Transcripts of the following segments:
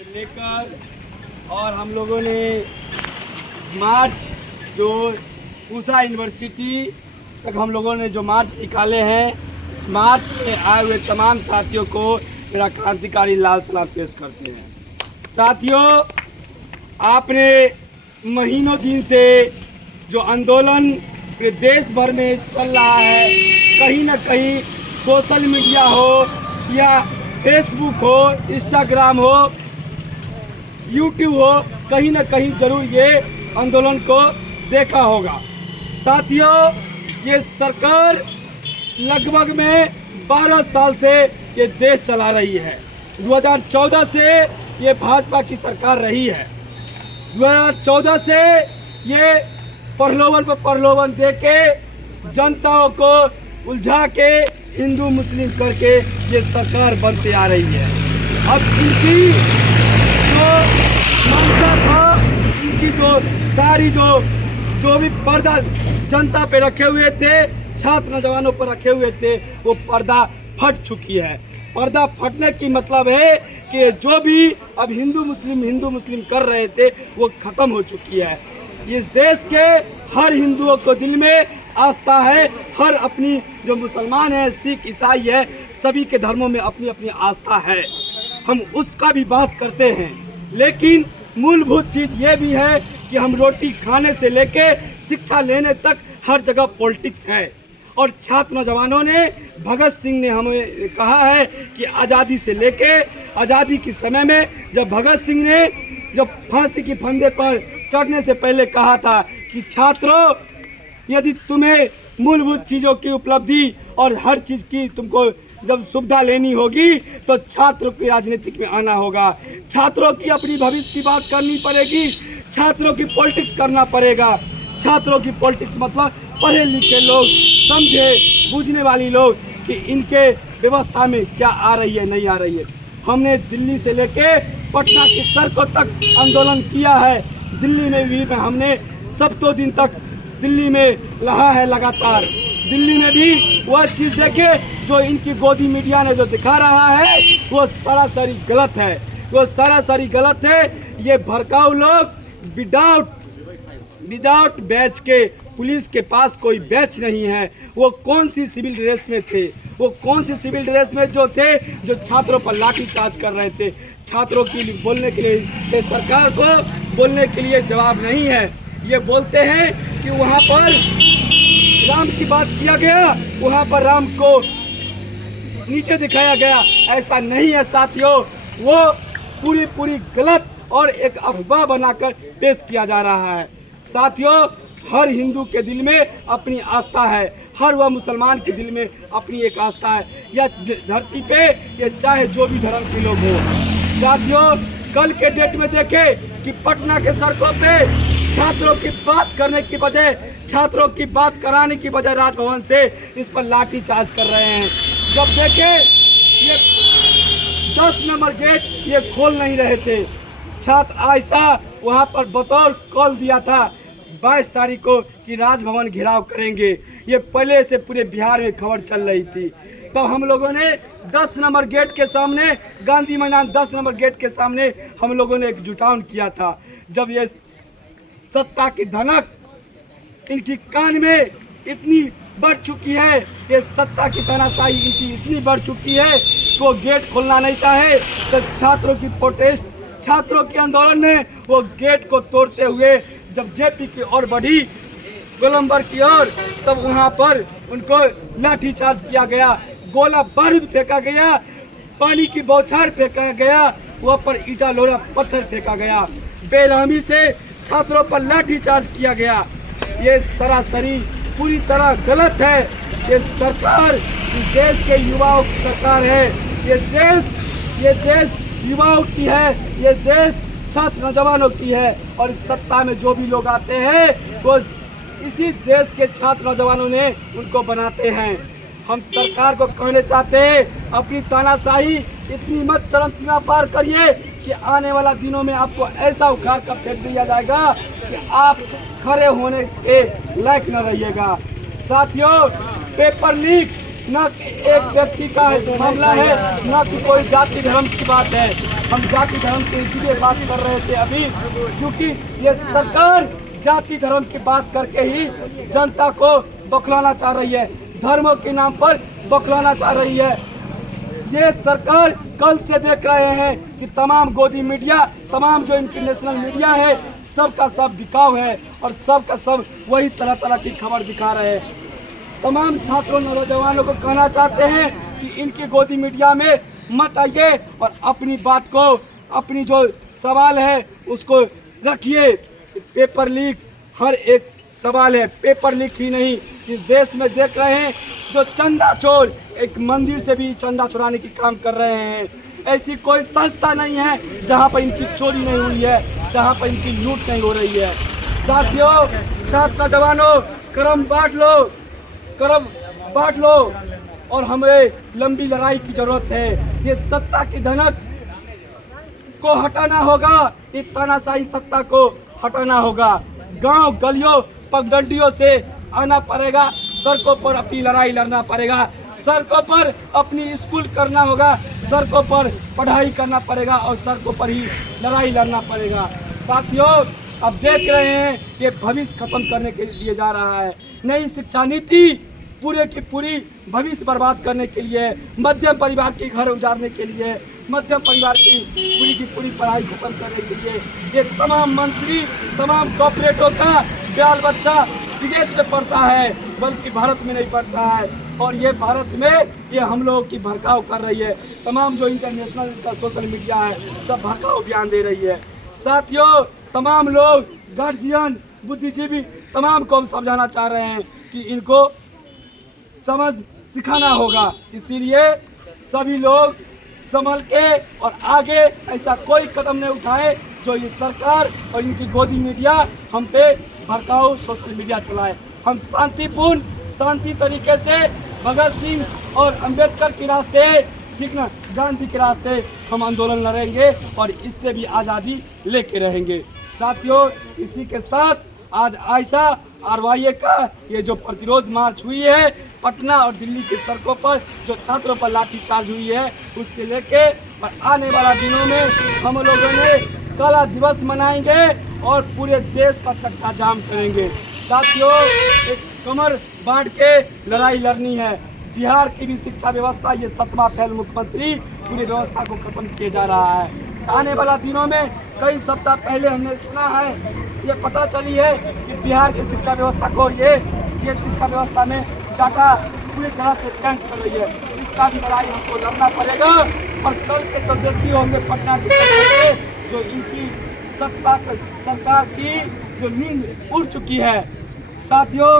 से लेकर और हम लोगों ने मार्च जो पूसा यूनिवर्सिटी तक हम लोगों ने जो मार्च निकाले हैं, इस मार्च में आए हुए तमाम साथियों को मेरा क्रांतिकारी लाल सलाम पेश करते हैं। साथियों, आपने महीनों दिन से जो आंदोलन पूरे देश भर में चल रहा है, कहीं ना कहीं सोशल मीडिया हो या फेसबुक हो, इंस्टाग्राम हो, यूट्यूब हो, कहीं ना कहीं जरूर ये आंदोलन को देखा होगा। साथियों, ये सरकार लगभग में 12 साल से ये देश चला रही है। 2014 से ये भाजपा की सरकार रही है। 2014 से ये प्रलोभन पर प्रलोभन दे के जनताओं को उलझा के हिंदू मुस्लिम करके ये सरकार बनते आ रही है। अब इनकी जो मंशा था, इनकी जो सारी जो भी पर्दा जनता पे रखे हुए थे, छात्र नौजवानों पर रखे हुए थे, वो पर्दा फट चुकी है। पर्दा फटने की मतलब है कि जो भी अब हिंदू मुस्लिम कर रहे थे वो ख़त्म हो चुकी है। इस देश के हर हिंदुओं को दिल में आस्था है, हर अपनी जो मुसलमान है, सिख, ईसाई है, सभी के धर्मों में अपनी अपनी आस्था है। हम उसका भी बात करते हैं, लेकिन मूलभूत चीज़ ये भी है कि हम रोटी खाने से लेके शिक्षा लेने तक हर जगह पॉलिटिक्स है। और छात्र नौजवानों ने, भगत सिंह ने हमें कहा है कि आज़ादी से लेके आज़ादी के समय में जब भगत सिंह ने जब फांसी की फंदे पर चढ़ने से पहले कहा था कि छात्रों, यदि तुम्हें मूलभूत चीज़ों की उपलब्धि और हर चीज़ की तुमको जब सुविधा लेनी होगी तो छात्रों की राजनीति में आना होगा, छात्रों की अपनी भविष्य की बात करनी पड़ेगी, छात्रों की पॉलिटिक्स करना पड़ेगा। छात्रों की पॉलिटिक्स मतलब पढ़े लिखे लोग, समझे बूझने वाली लोग कि इनके व्यवस्था में क्या आ रही है, नहीं आ रही है। हमने दिल्ली से लेके पटना की सड़कों तक आंदोलन किया है। दिल्ली में भी हमने सप्तों दिन तक दिल्ली में रहा है लगातार। दिल्ली में भी वह चीज़ देखे जो इनकी गोदी मीडिया ने जो दिखा रहा है वो सरासरी गलत है, वो सरासरी गलत है। ये भड़काऊ लोग विदाउट बैच के, पुलिस के पास कोई बैच नहीं है। वो कौन सी सिविल ड्रेस में थे, वो कौन सी सिविल ड्रेस में जो थे जो छात्रों पर लाठीचार्ज कर रहे थे। छात्रों के लिए बोलने के लिए, सरकार को बोलने के लिए जवाब नहीं है। ये बोलते हैं कि वहाँ पर राम की बात किया गया, वहाँ पर राम को नीचे दिखाया गया। ऐसा नहीं है साथियों, वो पूरी गलत और एक अफवाह बनाकर पेश किया जा रहा है। साथियों, हर हिंदू के दिल में अपनी आस्था है, हर वह मुसलमान के दिल में अपनी एक आस्था है। यह धरती पे ये चाहे जो भी धर्म के लोग हो। साथियों, कल के डेट में देखें कि पटना के सड़कों पे छात्रों की बात करने की बजाय, छात्रों की बात कराने की बजाय राजभवन से इस पर लाठी चार्ज कर रहे हैं। जब देखें ये 10 नंबर गेट ये खोल नहीं रहे थे। छात्र ऐसा वहाँ पर बतौर कॉल दिया था 22 तारीख को कि राजभवन घेराव करेंगे। ये पहले से पूरे बिहार में खबर चल रही थी। तो हम लोगों ने 10 नंबर गेट के सामने, गांधी मैदान 10 नंबर गेट के सामने हम लोगों ने एक जुटान किया था। जब ये सत्ता की धनक इनकी कान में इतनी बढ़ चुकी है, ये सत्ता की तानाशाही इनकी इतनी बढ़ चुकी है तो वो गेट खोलना नहीं चाहे, तो छात्रों की प्रोटेस्ट, छात्रों के आंदोलन ने वो गेट को तोड़ते हुए जब जेपी की ओर बढ़ी, गोलंबर की ओर, तब वहाँ पर उनको लाठीचार्ज किया गया, गोला बारूद फेंका गया, पानी की बौछार फेंका गया, वहाँ पर ईटा लोहा पत्थर फेंका गया, बेरहमी से छात्रों पर लाठीचार्ज किया गया। ये सरासरी पूरी तरह गलत है। ये सरकार इस देश के युवाओं की सरकार है। ये देश युवाओं की है, ये देश छात्र नौजवानों की है। और इस सत्ता में जो भी लोग आते हैं वो इसी देश के छात्र नौजवानों ने उनको बनाते हैं। हम सरकार को कहना चाहते हैं, अपनी तानाशाही इतनी मत चरम सीमा पार करिए कि आने वाला दिनों में आपको ऐसा उखाड़ कर फेंक दिया जाएगा कि आप खड़े होने के लायक न रहिएगा। साथियों, पेपर लीक न कि एक व्यक्ति का मामला है, न कि कोई जाति धर्म की बात है। हम जाति धर्म की इसीलिए बात कर रहे थे अभी, क्योंकि ये सरकार जाति धर्म की बात करके ही जनता को बौखलाना चाह रही है, धर्मों के नाम पर बौखलाना चाह रही है। ये सरकार कल से देख रहे हैं कि तमाम गोदी मीडिया, तमाम जो इंटरनेशनल मीडिया है, सबका सब बिकाव है और सबका सब वही तरह तरह की खबर दिखा रहे हैं। तमाम छात्रों नौजवानों को कहना चाहते हैं कि इनकी गोदी मीडिया में मत आइए और अपनी बात को, अपनी जो सवाल है उसको रखिए। पेपर लीक हर एक सवाल है, पेपर लीक ही नहीं। इस देश में देख रहे हैं जो चंदा चोर एक मंदिर से भी चंदा चुराने की काम कर रहे हैं। ऐसी कोई संस्था नहीं है जहां पर इनकी चोरी नहीं हुई है, जहां पर इनकी लूट नहीं हो रही है। साथियों, छात्र नौजवानों, करम बांट लो और हमें लंबी लड़ाई की जरूरत है। ये सत्ता की धनक को हटाना होगा, इस तानाशाही सत्ता को हटाना होगा। गांव गलियों पगडंडियों से आना पड़ेगा, सड़कों पर अपनी लड़ाई लड़ना पड़ेगा, सड़कों पर अपनी स्कूल करना होगा, सड़कों पर पढ़ाई करना पड़ेगा और सड़कों पर ही लड़ाई लड़ना पड़ेगा। साथियों, अब देख रहे हैं कि भविष्य खत्म करने के लिए जा रहा है। नई शिक्षा नीति पूरे की पूरी भविष्य बर्बाद करने के लिए, मध्यम परिवार के घर उजाड़ने के लिए, मध्यम परिवार की पूरी पढ़ाई खत्म करने के लिए ये तमाम मंत्री, तमाम कॉर्पोरेटों का बाल बच्चा विदेश में पढ़ता है, बल्कि भारत में नहीं पढ़ता है। और ये भारत में ये हम लोगों की भड़काव कर रही है। तमाम जो इंटरनेशनल का सोशल मीडिया है सब भड़काव बयान दे रही है। साथियों, तमाम लोग, गार्जियन, बुद्धिजीवी, तमाम को हम समझाना चाह रहे हैं कि इनको समझ सिखाना होगा। इसीलिए सभी लोग संभल के और आगे ऐसा कोई कदम नहीं उठाए जो ये सरकार और इनकी गोदी मीडिया हम पे भड़काऊ सोशल मीडिया चलाए। हम शांति तरीके से भगत सिंह और अंबेडकर के रास्ते, ठीक ना, गांधी के रास्ते हम आंदोलन लड़ेंगे और इससे भी आज़ादी लेके रहेंगे। साथियों, इसी के साथ आज आयशा RYA का ये जो प्रतिरोध मार्च हुई है पटना और दिल्ली की सड़कों पर, जो छात्रों पर लाठीचार्ज हुई है, उसके लेके और आने वाला दिनों में हम लोगों ने काला दिवस मनाएंगे और पूरे देश का चक्का जाम करेंगे। साथियों, एक कमर बांध के लड़ाई लड़नी है। बिहार की भी शिक्षा व्यवस्था, ये 7वां फेल मुख्यमंत्री पूरी व्यवस्था को खत्म किए जा रहा है। आने वाला दिनों में कई सप्ताह पहले हमने सुना है, ये पता चली है कि बिहार की शिक्षा व्यवस्था को ये शिक्षा व्यवस्था में डाटा पूरी तरह से चेंज कर रही है। इसका भी लड़ाई हमको लड़ना पड़ेगा। और कल के तो देखिए होंगे पटना की जो इनकी सरकार की जो नींद उड़ चुकी है। साथियों,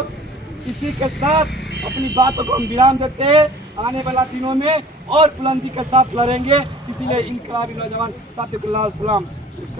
इसी के साथ अपनी बातों को हम विराम देते हैं। आने वाला दिनों में और बुलंदी के साथ लड़ेंगे। इसीलिए इनकलाबी नौजवान साथियों को सलाम।